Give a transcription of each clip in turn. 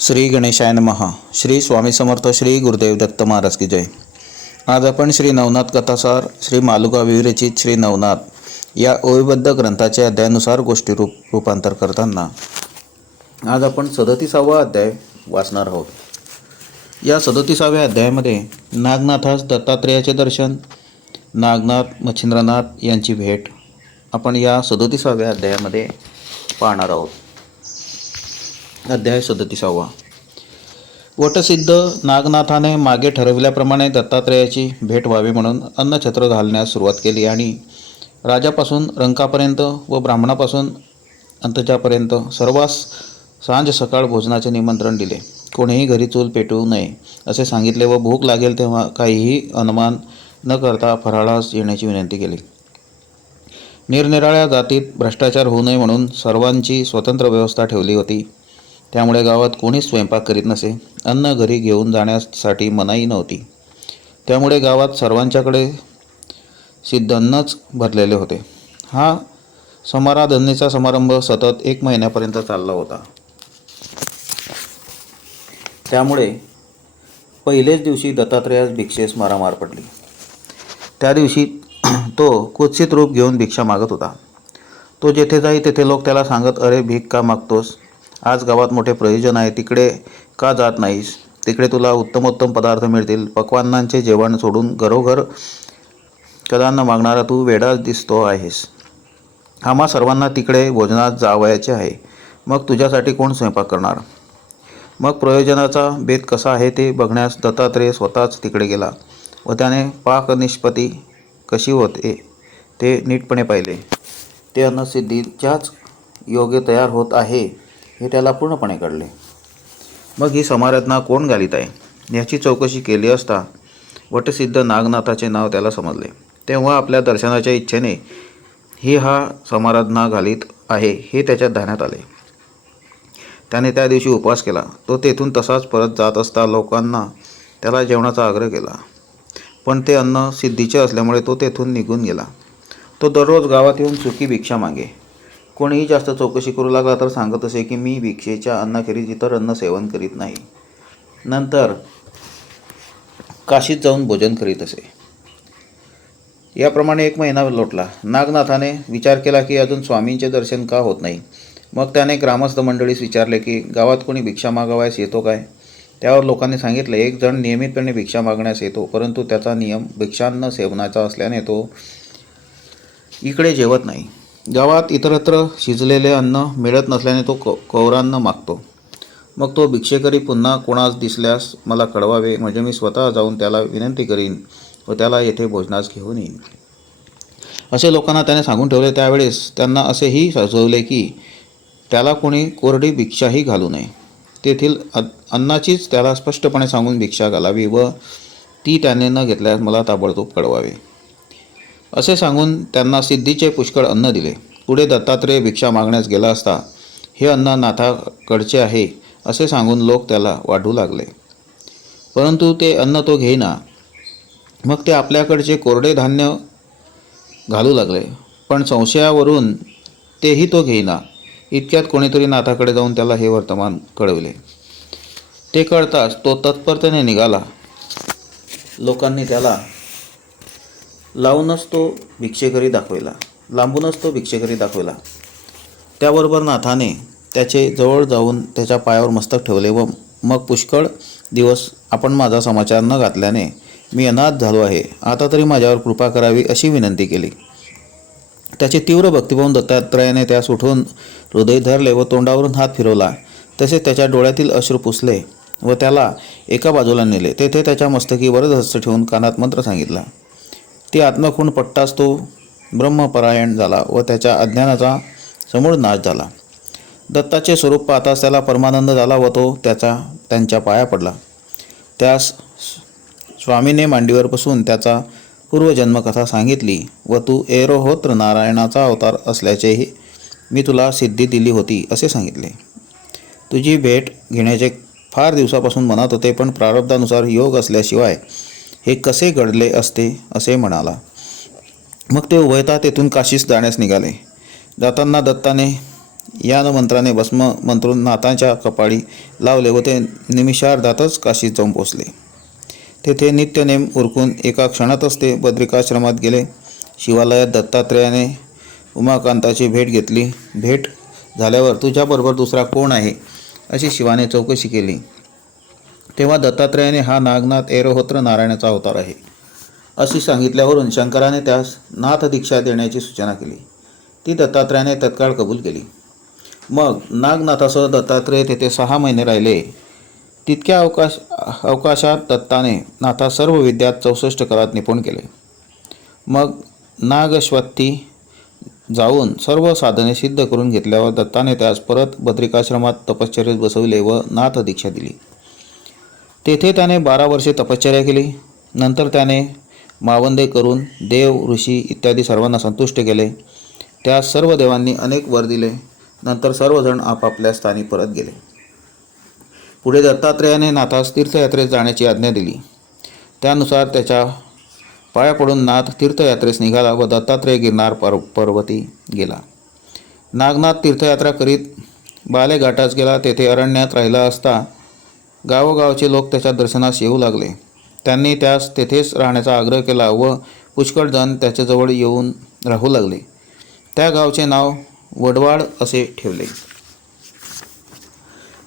श्री गणेशाय महा श्री स्वामी समर्थ श्री गुरुदेव दत्त महाराज की जय. आज आपण श्री नवनाथ कथासार श्री मालुका विरचित श्री नवनाथ या ओविबद्ध ग्रंथाच्या अध्यायानुसार गोष्टी रूप रूपांतर करताना आज आपण सदतीसावा अध्याय वाचणार आहोत. या सदतीसाव्या अध्यायामध्ये नागनाथास दत्तात्रेयाचे दर्शन नागनाथ मच्छिंद्रनाथ यांची भेट आपण या सदतीसाव्या अध्यायामध्ये पाहणार आहोत. अध्याय सदतीसावा. वटसिद्ध नागनाथाने मागे ठरविल्याप्रमाणे दत्तात्रेयाची भेट व्हावी म्हणून अन्नछत्र घालण्यास सुरुवात केली आणि राजापासून रंकापर्यंत व ब्राह्मणापासून अंतजापर्यंत सर्वांस सांज सकाळ भोजनाचे निमंत्रण दिले. कोणीही घरी चूल पेटवू नये असे सांगितले व भूक लागेल तेव्हा काहीही अनुमान न करता फराळास येण्याची विनंती केली. निरनिराळ्या जातीत भ्रष्टाचार होऊ नये म्हणून सर्वांची स्वतंत्र व्यवस्था ठेवली होती. त्यामुळे गावात कोणीच स्वयंपाक करीत नसे. अन्न घरी घेऊन जाण्यासाठी मनाई नव्हती. त्यामुळे गावात सर्वांच्याकडे सिद्धन्नच भरलेले होते. हा समाराधनेचा समारंभ सतत एक महिन्यापर्यंत चालला होता. त्यामुळे पहिलेच दिवशी दत्तात्रेयास भिक्षेस मारामार पडली. त्या दिवशी तो कुत्सित रूप घेऊन भिक्षा मागत होता. तो जेथे जाई तेथे लोक त्याला सांगत अरे भीक का मागतोस? आज गावात मोठे प्रयोजन आहे. तिकडे का जात नाहीस? तिकडे तुला उत्तमोत्तम पदार्थ मिळतील. पक्वान्नांचे जेवण सोडून घरोघर कदांना मागणारा तू वेडाच दिसतो आहेस. आम्हा सर्वांना तिकडे भोजनात जावयाचे आहे. मग तुझ्यासाठी कोण स्वयंपाक करणार? मग प्रयोजनाचा भेद कसा आहे ते बघण्यास दत्तात्रेय स्वतःच तिकडे गेला व त्याने पाकनिष्पत्ती कशी होते ते नीटपणे पाहिले. ते अन्नसिद्धीच्याच योग्य तयार होत आहे. हे त्याला पूर्णपणे कळले. मग ही समाराधना कोण घालीत आहे? याची चौकशी केली असता वटसिद्ध नागनाथाचे नाव त्याला समजले. तेव्हा आपल्या दर्शनाच्या इच्छेने ही हा समाराधना घालीत आहे हे त्याच्या ध्यानात आले. त्याने त्या दिवशी उपवास केला. तो तेथून तसाच परत जात असता लोकांना त्याला जेवणाचा आग्रह केला. पण ते अन्न सिद्धीचे असल्यामुळे तो तेथून निघून गेला. तो दररोज गावात येऊन सुखी भिक्षा मागे. कोणीही जास्त चौकशी करू लागला तर सांगत असे की मी भिक्षेच्या अन्नाखेरीज इतर अन्न सेवन करीत नाही. नंतर काशीत जाऊन भोजन करीत असे. याप्रमाणे एक महिना लोटला. नागनाथाने विचार केला की अजून स्वामींचे दर्शन का होत नाही? मग त्याने ग्रामस्थ मंडळीस विचारले की गावात कोणी भिक्षा मागावयास येतो काय? त्यावर लोकांनी सांगितले एक जण नियमितपणे भिक्षा मागण्यास येतो परंतु त्याचा नियम भिक्षान्न सेवनाचा असल्याने तो इकडे जेवत नाही. गावात इतरत्र शिजलेले अन्न मिळत नसल्याने तो क कौरान्न मागतो. मग तो भिक्षेकरी पुन्हा कोणास दिसल्यास मला कळवावे म्हणजे मी स्वतः जाऊन त्याला विनंती करीन व त्याला येथे भोजनास घेऊन येईन. असे लोकांना त्याने सांगून ठेवले. त्यावेळेस त्यांना असेही सुचवले की त्याला कोणी कोरडी भिक्षाही घालू नये. तेथील अन्नाचीच त्याला स्पष्टपणे सांगून भिक्षा घालावी व ती त्याने न घेतल्यास मला ताबडतोब कळवावे. असे सांगून त्यांना सिद्धीचे पुष्कळ अन्न दिले. पुढे दत्तात्रेय भिक्षा मागण्यास गेला असता हे अन्न नाथाकडचे आहे असे सांगून लोक त्याला वाढू लागले. परंतु ते अन्न तो घेईना. मग ते आपल्याकडचे कोरडे धान्य घालू लागले. पण संशयावरून तेही तो घेईना. इतक्यात कोणीतरी नाथाकडे जाऊन त्याला हे वर्तमान कळवले. ते कळताच तो तत्परतेने निघाला. लोकांनी त्याला लावूनच तो भिक्षेकरी दाखविला लांबूनच तो भिक्षेकरी दाखविला त्याबरोबर नाथाने त्याचे जवळ जाऊन त्याच्या पायावर मस्तक ठेवले व मग पुष्कळ दिवस आपण माझा समाचार न घातल्याने मी अनाथ झालो आहे. आता तरी माझ्यावर कृपा करावी अशी विनंती केली. त्याचे तीव्र भक्ती दत्तात्रयाने त्यास उठवून हृदय धरले व तोंडावरून हात फिरवला. तसेच त्याच्या डोळ्यातील अश्रू पुसले व त्याला एका बाजूला नेले. तेथे त्याच्या मस्तकी वरद हस्त ठेवून कानात मंत्र सांगितला. ती आत्मखून पट्टास तो ब्रह्मपरायण झाला व त्याच्या अज्ञानाचा समूळ नाश झाला. दत्ताचे स्वरूप पाहताच त्याला परमानंद झाला व तो त्याचा त्यांच्या पाया पडला. त्यास स्वामीने मांडीवर बसून त्याचा पूर्वजन्मकथा सांगितली व तू एरोहोत्र नारायणाचा अवतार असल्याचेही मी तुला सिद्धी दिली होती असे सांगितले. तुझी भेट घेण्याचे फार दिवसापासून मनात होते पण प्रारब्धानुसार योग असल्याशिवाय हे कसे घडले असते असे म्हणाला. मग ते उभयता तेथून काशीस जाण्यास निघाले. जाताना दत्ताने यान मंत्राने भस्म मंत्रून नाथांच्या कपाळी लावले व ते निमिषार्धातच काशीत जाऊन पोचले. तेथे नित्यनेम उरकून एका क्षणातच ते बद्रिकाश्रमात गेले. शिवालयात दत्तात्रेयाने उमाकांताची भेट घेतली. भेट झाल्यावर तुझ्याबरोबर दुसरा कोण आहे? अशी शिवाने चौकशी केली. तेव्हा दत्तात्रेयाने हा नागनाथ एरोहोत्र नारायणाचा अवतार आहे. अशी सांगितल्यावरून शंकराने त्यास नाथ दीक्षा देण्याची सूचना केली. ती दत्तात्रेयाने तत्काळ कबूल केली. मग नागनाथासह दत्तात्रेय तेथे सहा महिने राहिले. तितक्या अवकाश अवकाशात दत्ताने नाथा सर्व विद्यात चौसष्ट करात निपुण केले. मग नागश्वत्ती जाऊन सर्व साधने सिद्ध करून घेतल्यावर दत्ताने त्यास परत बद्रिकाश्रमात तपश्चर्येत बसविले व नाथ दीक्षा दिली. तेथे त्याने बारा वर्षे तपश्चर्या केली. नंतर त्याने मावंदे करून देव ऋषी इत्यादी सर्वांना संतुष्ट केले. त्या सर्व देवांनी अनेक वर दिले. नंतर सर्वजण आपापल्या स्थानी परत गेले. पुढे दत्तात्रेयाने नाथास तीर्थयात्रेत जाण्याची आज्ञा दिली. त्यानुसार त्याच्या पाया पडून नाथ तीर्थयात्रेस निघाला व दत्तात्रेय गिरनार पर पर्वती गेला. नागनाथ तीर्थयात्रा करीत बालेघाटास गेला. तेथे अरण्यात राहिला असता गावोगावचे लोक त्याच्या दर्शनास येऊ लागले. त्यांनी त्यास तेथेच राहण्याचा आग्रह केला व पुष्कळ जण त्याच्याजवळ येऊन राहू लागले. त्या गावचे नाव वडवाड असे ठेवले.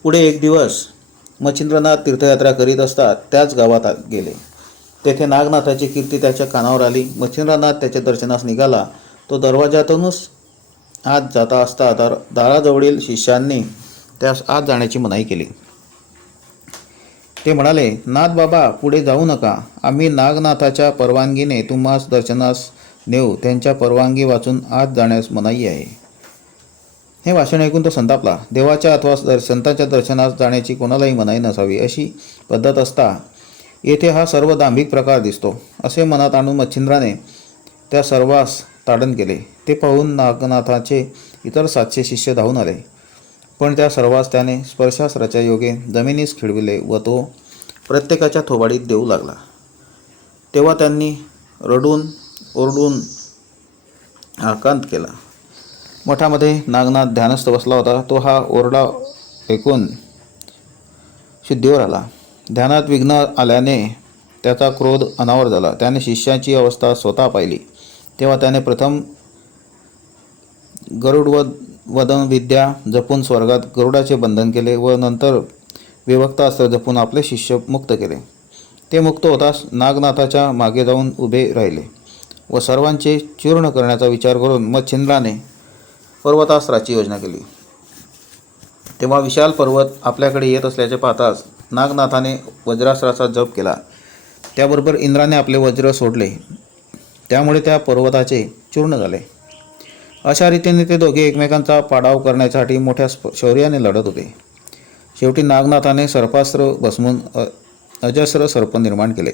पुढे एक दिवस मच्छिंद्रनाथ तीर्थयात्रा करीत असता त्याच गावात आ- गेले. तेथे नागनाथाची कीर्ती त्याच्या कानावर आली. मच्छिंद्रनाथ त्याच्या दर्शनास निघाला. तो दरवाजातूनच आत जाता असता दार दाराजवळील शिष्यांनी त्यास आत जाण्याची मनाई केली. ते म्हणाले नाथ बाबा पुढे जाऊ नका. आम्ही नागनाथाच्या परवानगीने तुम्हास दर्शनास नेऊ. त्यांच्या परवानगी वाचून आत जाण्यास मनाई आहे. हे भाषण ऐकून तो संतापला. देवाच्या अथवा दर संतांच्या दर्शनास जाण्याची कोणालाही मनाई नसावी अशी पद्धत असता येथे हा सर्व दांभिक प्रकार दिसतो. असे मनात आणून मच्छिंद्राने त्या सर्वास ताडण केले. ते पाहून नागनाथाचे इतर सातशे शिष्य धावून आले. पण त्या सर्वास त्याने स्पर्शास्त्राच्या योगे जमिनीस खिळविले व तो प्रत्येकाच्या थोबाडीत देऊ लागला. तेव्हा त्यांनी रडून ओरडून आकांत केला. मठामध्ये नागनाथ ध्यानस्थ बसला होता. तो हा ओरडा ऐकून शुद्धीवर आला. ध्यानात विघ्न आल्याने त्याचा क्रोध अनावर झाला. त्याने शिष्याची अवस्था स्वतः पाहिली. तेव्हा त्याने प्रथम गरुडवद वदन विद्या जपून स्वर्गात गरुडाचे बंधन केले व नंतर विभक्तास्त्र जपून आपले शिष्य मुक्त केले. ते मुक्त होताच नागनाथाच्या मागे जाऊन उभे राहिले व सर्वांचे चूर्ण करण्याचा विचार करून मच्छिंद्राने पर्वतास्त्राची योजना केली. तेव्हा विशाल पर्वत आपल्याकडे येत असल्याचे पाहताच नागनाथाने वज्रास्त्राचा जप केला. त्याबरोबर इंद्राने आपले वज्र सोडले. त्यामुळे त्या पर्वताचे चूर्ण झाले. अशा रीतीने ते दोघे एकमेकांचा पाडाव करण्यासाठी मोठ्या स्प- शौर्याने लढत होते. शेवटी नागनाथाने सर्पास्त्र बसवून अ- अजस्र सर्प निर्माण केले.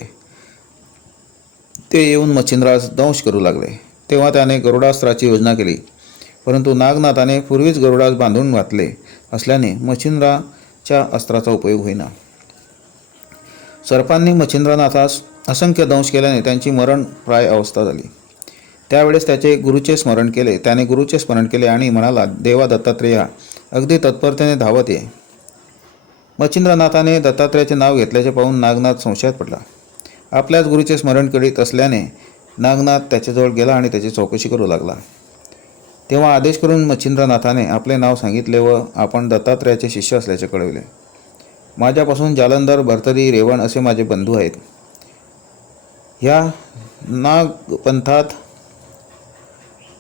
ते येऊन मच्छिंद्रास दंश करू लागले. तेव्हा त्याने गरुडास्त्राची योजना केली. परंतु नागनाथाने पूर्वीच गरुडास बांधून घातले असल्याने मच्छिंद्राच्या अस्त्राचा उपयोग होईना. सर्पांनी मच्छिंद्रनाथास असंख्य दंश केल्याने त्यांची मरण प्राय अवस्था झाली. त्यावेळेस त्याचे गुरुचे स्मरण केले. त्याने गुरुचे स्मरण केले आणि म्हणाला देवा दत्तात्रेया अगदी तत्परतेने धावत ये. मच्छिंद्रनाथाने दत्तात्रेयाचे नाव घेतल्याचे पाहून नागनाथ संशयात पडला. आपल्याच गुरुचे स्मरण करीत असल्याने नागनाथ त्याच्याजवळ गेला आणि त्याची चौकशी करू लागला. तेव्हा आदेश करून मच्छिंद्रनाथाने आपले नाव सांगितले व आपण दत्तात्रेयाचे शिष्य असल्याचे कळविले. माझ्यापासून जालंधर भरतरी रेवण असे माझे बंधू आहेत. ह्या नागपंथात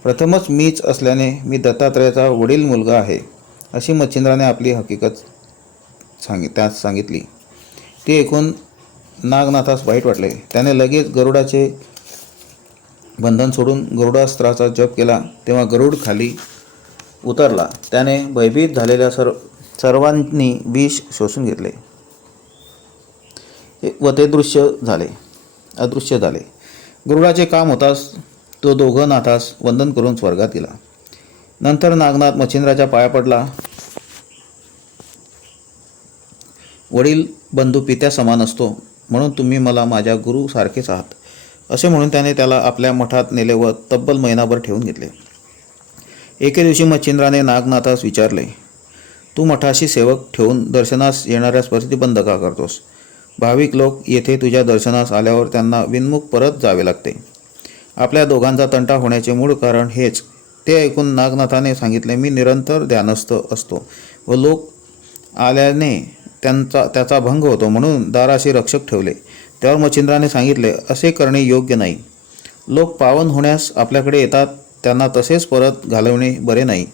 प्रथमच मीच असल्याने मी दत्तात्रयाचा वडील मुलगा आहे अशी मच्छिंद्राने आपली हकीकत सांगित त्यास सांगितली. ती ऐकून नागनाथास वाईट वाटले. त्याने लगेच गरुडाचे बंधन सोडून गरुडास्त्राचा जप केला. तेव्हा गरुड खाली उतरला. त्याने भयभीत झालेल्या सर्व सर्वांनी विष शोषून घेतले. हे- व ते दृश्य झाले अदृश्य झाले. गरुडाचे काम होताच तो दोघं नाथास वंदन करून स्वर्गात गेला. नंतर नागनाथ मच्छिंद्राच्या पाया पडला. वडील बंधू पित्या समान असतो. म्हणून तुम्ही मला माझ्या गुरुसारखेच आहात. असे म्हणून त्याने त्याला आपल्या मठात नेले व तब्बल महिनाभर ठेवून घेतले. एके दिवशी मच्छिंद्राने नागनाथास विचारले तू मठाशी सेवक ठेवून दर्शनास येणाऱ्या स्पर्धी बंद का करतोस. भाविक लोक येथे तुझ्या दर्शनास आल्यावर त्यांना विनमुख परत जावे लागते. आपल्या दोघांचा तंटा होण्याचे मूळ कारण हेच. ते ऐकून नागनाथाने सांगितले मी निरंतर ध्यानस्थ असतो व लोक आल्याने त्यांचा त्याचा भंग होतो म्हणून दाराशी रक्षक ठेवले. त्यावर मच्छिंद्राने सांगितले असे करणे योग्य नाही. लोक पावन होण्यास आपल्याकडे येतात त्यांना तसेच परत घालवणे बरे नाही.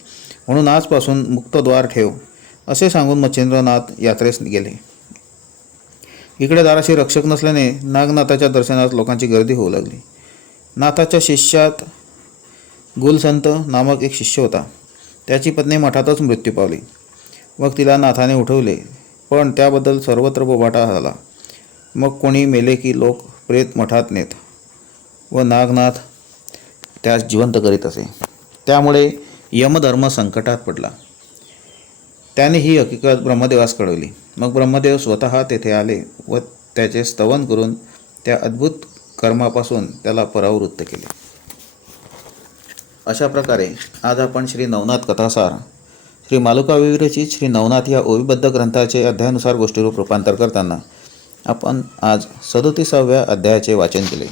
म्हणून आजपासून मुक्तद्वार ठेव. असे सांगून मच्छिंद्रनाथ यात्रेस गेले. इकडे दाराशी रक्षक नसल्याने नागनाथाच्या दर्शनास लोकांची गर्दी होऊ लागली. नाथाच्या शिष्यात गुलसंत नामक एक शिष्य होता. त्याची पत्नी मठातच मृत्यू पावली. मग तिला नाथाने उठवले पण त्याबद्दल सर्वत्र बोबाटा झाला. मग कोणी मेले की लोक प्रेत मठात नेत व नागनाथ त्यास जिवंत करीत असे. त्यामुळे यमधर्म संकटात पडला. त्याने ही हकीकत ब्रह्मदेवास कळवली. मग ब्रह्मदेव स्वतः तेथे आले व त्याचे स्तवन करून त्या अद्भुत कर्मापासून त्याला परावृत्त केले. अशा प्रकारे आज आपण श्री नवनाथ कथासार श्री मालुका विरचित श्री नवनाथ या ओविबद्ध ग्रंथाचे अध्यायानुसार गोष्टीरूप रूपांतर करताना आपण आज सदोतीसाव्या अध्यायाचे वाचन केले.